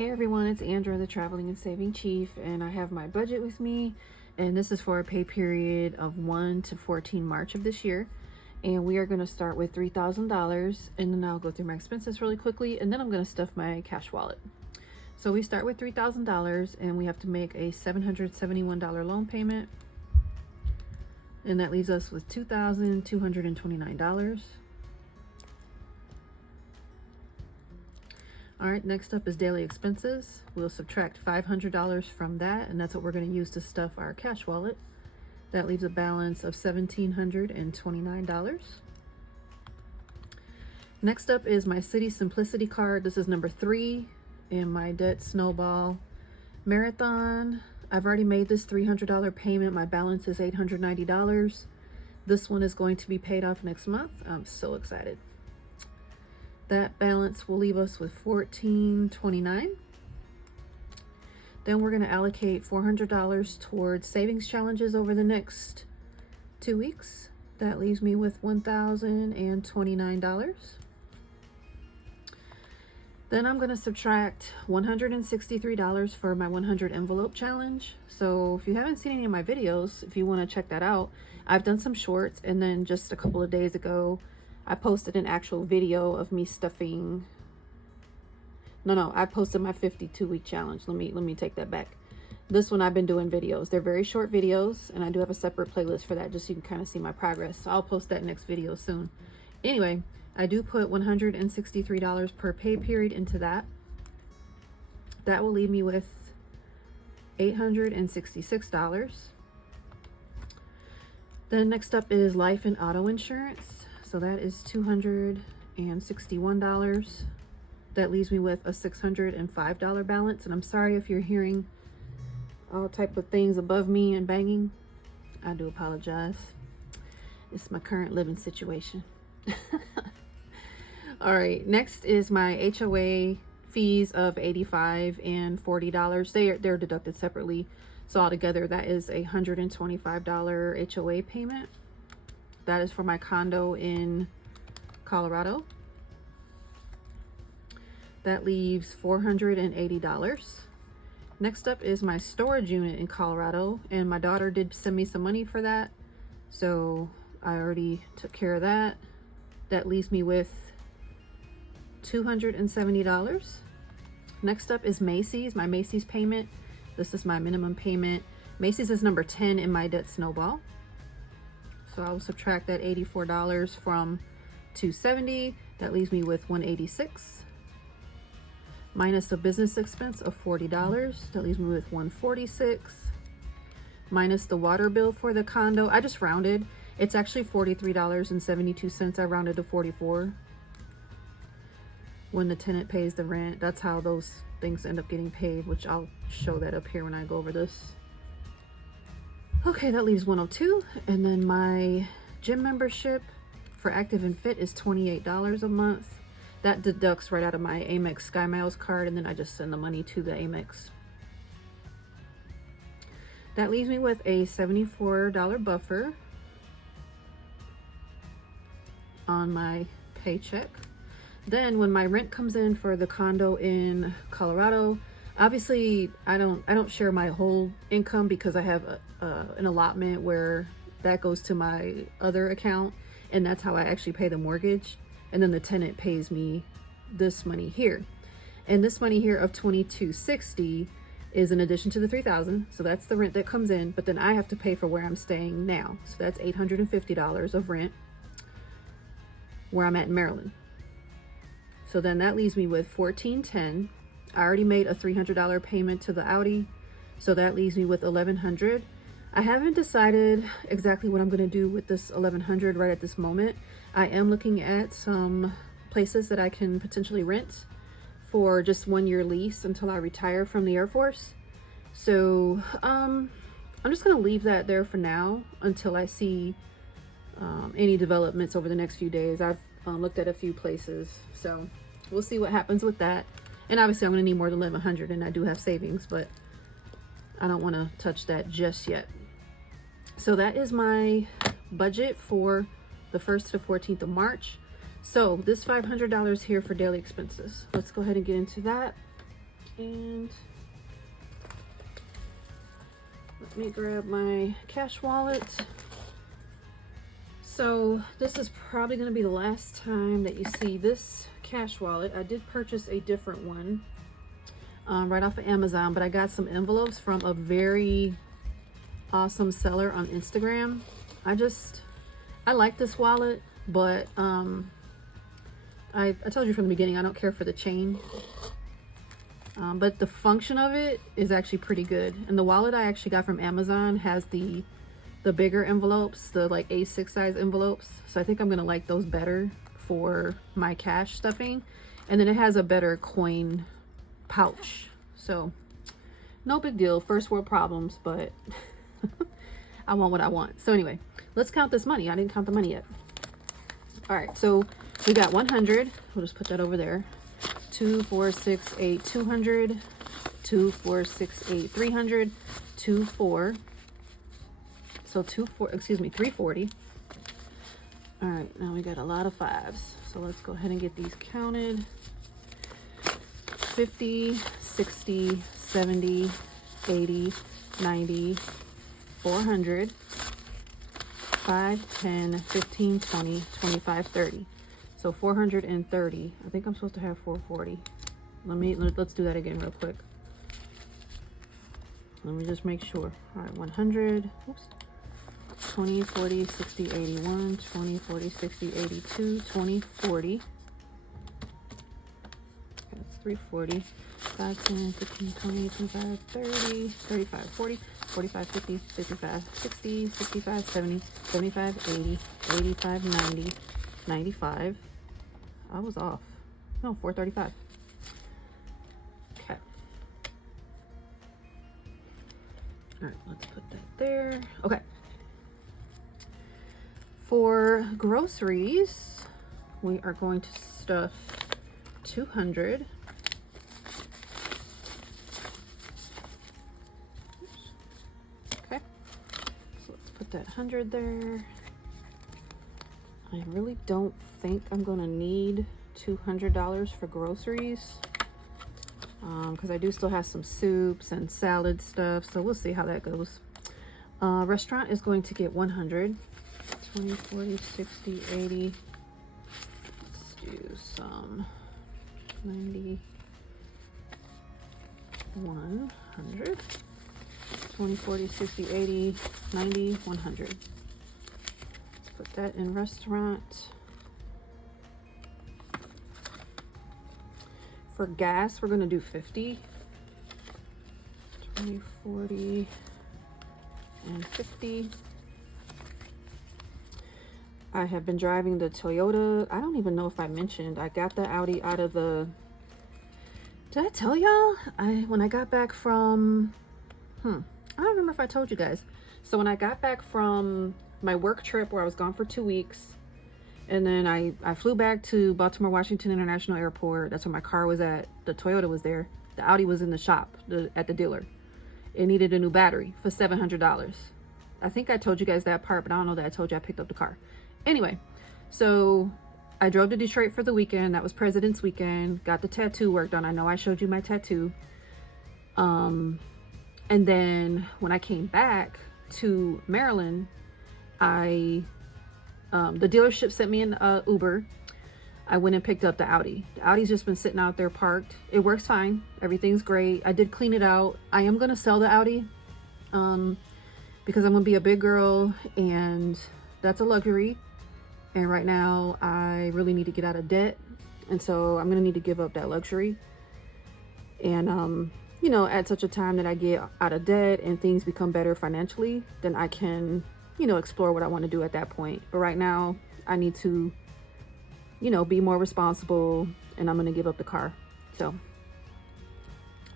Hey everyone, it's Andra, the Traveling and Saving Chief, and I have my budget with me, and this is for a pay period of 1 to 14 March of this year. And we are going to start with $3,000, and then I'll go through my expenses really quickly, and then I'm going to stuff my cash wallet. So we start with $3,000, and we have to make a $771 loan payment, and that leaves us with $2,229. All right, next up is daily expenses. We'll subtract $500 from that, and that's what we're going to use to stuff our cash wallet. That leaves a balance of $1,729. Next up is my City Simplicity card. This is number 3 in my debt snowball marathon. I've already made this $300 payment. My balance is $890. This one is going to be paid off next month. I'm so excited. That balance will leave us with $1,429. Then we're going to allocate $400 towards savings challenges over the next 2 weeks. That leaves me with $1,029. Then I'm going to subtract $163 for my 100 envelope challenge. So if you haven't seen any of my videos, if you want to check that out, I've done some shorts, and then just a couple of days ago I posted an actual video of me stuffing. I posted my 52-week challenge. Let me take that back. This one I've been doing videos. They're very short videos, and I do have a separate playlist for that, just so you can kind of see my progress. So I'll post that next video soon. Anyway, I do put $163 per pay period into that. That will leave me with $866. Then next up is life and auto insurance. So that is $261. That leaves me with a $605 balance. And I'm sorry if you're hearing all type of things above me and banging. I do apologize. It's my current living situation. All right, next is my HOA fees of $85 and $40. They're deducted separately. So altogether, that is a $125 HOA payment. That is for my condo in Colorado. That leaves $480. Next up is my storage unit in Colorado, and my daughter did send me some money for that, so I already took care of that. That leaves me with $270. Next up is Macy's, my Macy's payment. This is my minimum payment. Macy's is number 10 in my debt snowball. So I'll subtract that $84 from $270. That leaves me with $186. Minus the business expense of $40. That leaves me with $146. Minus the water bill for the condo. I just rounded. It's actually $43.72. I rounded to 44. When the tenant pays the rent, that's how those things end up getting paid, which I'll show that up here when I go over this. Okay, that leaves $102. And then my gym membership for Active and Fit is $28 a month. That deducts right out of my Amex Sky Miles card, and then I just send the money to the Amex. That leaves me with a $74 buffer on my paycheck. Then when my rent comes in for the condo in Colorado, obviously I don't share my whole income because I have an allotment where that goes to my other account, and that's how I actually pay the mortgage. And then the tenant pays me this money here, and this money here of $2,260 is in addition to the $3,000. So that's the rent that comes in, but then I have to pay for where I'm staying now. So that's $850 of rent where I'm at in Maryland. So then that leaves me with $1,410. I already made a $300 payment to the Audi, so that leaves me with $1,100. I haven't decided exactly what I'm going to do with this $1,100 right at this moment. I am looking at some places that I can potentially rent for just 1 year lease until I retire from the Air Force. So I'm just going to leave that there for now until I see any developments over the next few days. I've looked at a few places, so we'll see what happens with that. And obviously I'm going to need more than $1,100, and I do have savings, but I don't want to touch that just yet. So that is my budget for the 1st to 14th of March. So this $500 here for daily expenses. Let's go ahead and get into that. And let me grab my cash wallet. So this is probably going to be the last time that you see this cash wallet. I did purchase a different one right off of Amazon, but I got some envelopes from a very awesome seller on Instagram. I like this wallet, but I told you from the beginning, I don't care for the chain. But the function of it is actually pretty good. And the wallet I actually got from Amazon has the bigger envelopes, the like A6 size envelopes. So I think I'm gonna like those better for my cash stuffing. And then it has a better coin pouch. So no big deal, first world problems, but I want what I want. So anyway, let's count this money. I didn't count the money yet. All right, so we got 100. We'll just put that over there. 2, 4, 6, 8, 200. 2, 4, 6, 8, 300. 2, 4. So 340. All right, now we got a lot of fives. So let's go ahead and get these counted. 50, 60, 70, 80, 90, 400, 5, 10, 15, 20, 25, 30. So 430. I think I'm supposed to have 440. Let's do that again real quick. Let me just make sure. All right, 100. Oops. 20, 40, 60, 81, 20, 40, 60, 82, 20, 40. That's 340. 5, 10, 15, 20, 25, 30, 35, 40, 45, 50, 55, 60, 65, 70, 75, 80, 85, 90, 95. I was off. No, 435. Okay. All right, let's put that there. Okay. For groceries, we are going to stuff 200. Okay. So let's put that 100 there. I really don't think I'm gonna need $200 for groceries because I do still have some soups and salad stuff, so we'll see how that goes. Restaurant is going to get 100. 20, 40, 60, 80. Let's do some 90, 100. 20, 40, 60, 80, 90, 100. Put that in restaurant. For gas, we're going to do 50. 20, 40, and 50. I have been driving the Toyota. I don't even know if I mentioned. I got the Audi out of the... Did I tell y'all? When I got back from... I don't remember if I told you guys. So when I got back from my work trip where I was gone for 2 weeks, and then I flew back to Baltimore Washington International Airport. That's where my car was at. The Toyota was there. The Audi was in the shop at the dealer. It needed a new battery for $700. I think I told you guys that part, but I don't know that I told you I picked up the car. Anyway, so I drove to Detroit for the weekend. That was President's Weekend. Got the tattoo work done. I know I showed you my tattoo. And then when I came back to Maryland, the dealership sent me an Uber. I went and picked up the Audi. The Audi's just been sitting out there parked. It works fine. Everything's great. I did clean it out. I am going to sell the Audi because I'm going to be a big girl and that's a luxury. And right now I really need to get out of debt. And so I'm going to need to give up that luxury. And, you know, at such a time that I get out of debt and things become better financially, then I can, you know, explore what I want to do at that point. But right now I need to, you know, be more responsible, and I'm going to give up the car. So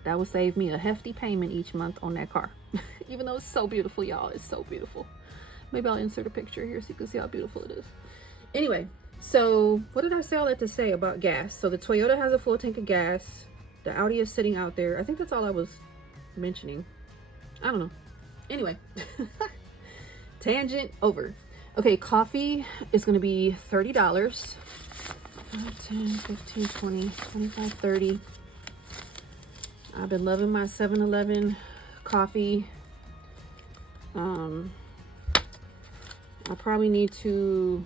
that will save me a hefty payment each month on that car. Even though it's so beautiful, y'all. It's so beautiful. Maybe I'll insert a picture here so you can see how beautiful it is. Anyway, so what did I say all that to say about gas? So the Toyota has a full tank of gas. The Audi is sitting out there. I think that's all I was mentioning. I don't know. Anyway, tangent over. Okay, coffee is going to be $30. 5, 10, 15, 20, 25, 30. I've been loving my 7-Eleven coffee. I probably need to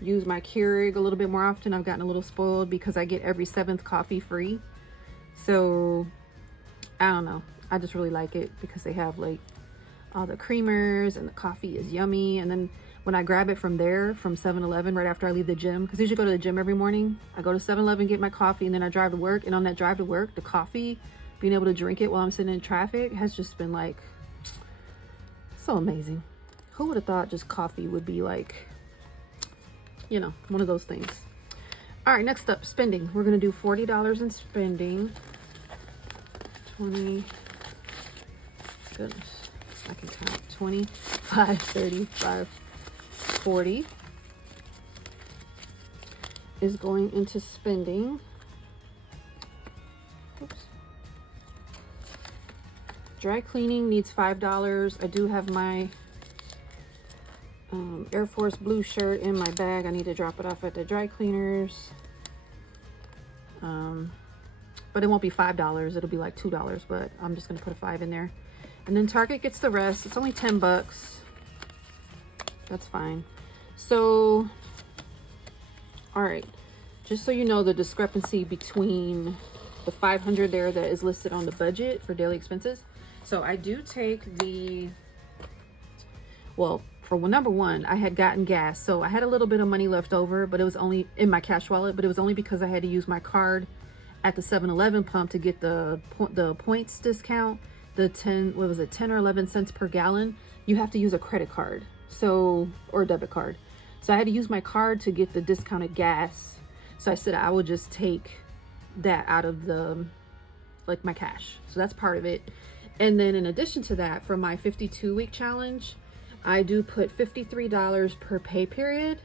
use my Keurig a little bit more often. I've gotten a little spoiled because I get every 7th coffee free. So I don't know. I just really like it because they have like all the creamers and the coffee is yummy. And then when I grab it from there, from 7-Eleven, right after I leave the gym, because I usually go to the gym every morning, I go to 7-Eleven, get my coffee, and then I drive to work. And on that drive to work, the coffee, being able to drink it while I'm sitting in traffic has just been like so amazing. Who would have thought just coffee would be like, you know, one of those things. All right, next up, spending. We're going to do $40 in spending. 20, goodness, I can count. 25, 35, 40 is going into spending. Oops. Dry cleaning needs $5. I do have my Air Force blue shirt in my bag. I need to drop it off at the dry cleaners. But it won't be $5. It'll be like $2, but I'm just gonna put a 5 in there. And then Target gets the rest. It's only 10 bucks. That's fine. So, all right. Just so you know the discrepancy between the 500 there that is listed on the budget for daily expenses. So I do take the, well, for number one, I had gotten gas. So I had a little bit of money left over, but it was only in my cash wallet, but it was only because I had to use my card at the 7-Eleven pump to get the points discount, the 10 or 11 cents per gallon. You have to use a credit card, so, or a debit card. So I had to use my card to get the discounted gas. So I said I would just take that out of the, like, my cash. So that's part of it. And then in addition to that, for my 52-week challenge, I do put $53 per pay period.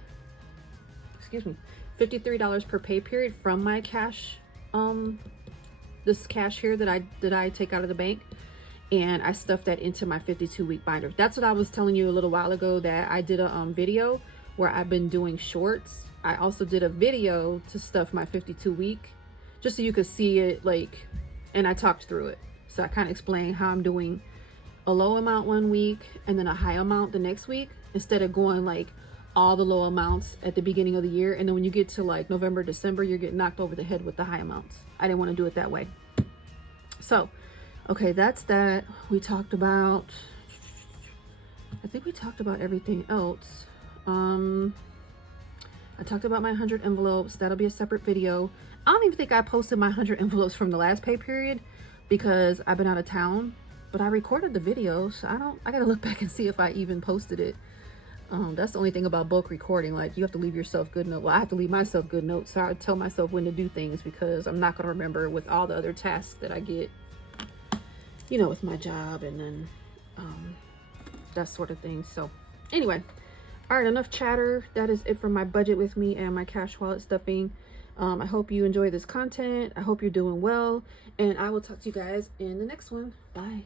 Excuse me, $53 per pay period from my cash. This cash here that I take out of the bank, and I stuffed that into my 52-week binder. That's what I was telling you a little while ago, that I did a video where I've been doing shorts. I also did a video to stuff my 52-week, just so you could see it, like, and I talked through it. So I kind of explained how I'm doing a low amount one week and then a high amount the next week, instead of going like all the low amounts at the beginning of the year, and then when you get to like November, December, you're getting knocked over the head with the high amounts. I didn't want to do it that way. So, okay, that's that. We talked about, I think we talked about everything else. I talked about my 100 envelopes. That'll be a separate video. I don't even think I posted my 100 envelopes from the last pay period because I've been out of town, but I recorded the video, so I gotta look back and see if I even posted it. That's the only thing about bulk recording. Like, you have to leave yourself good notes. Well, I have to leave myself good notes, so I tell myself when to do things, because I'm not gonna remember with all the other tasks that I get, you know, with my job and then that sort of thing. So anyway, all right, enough chatter. That is it for my budget with me and my cash wallet stuffing. I hope you enjoy this content. I hope you're doing well, and I will talk to you guys in the next one. Bye.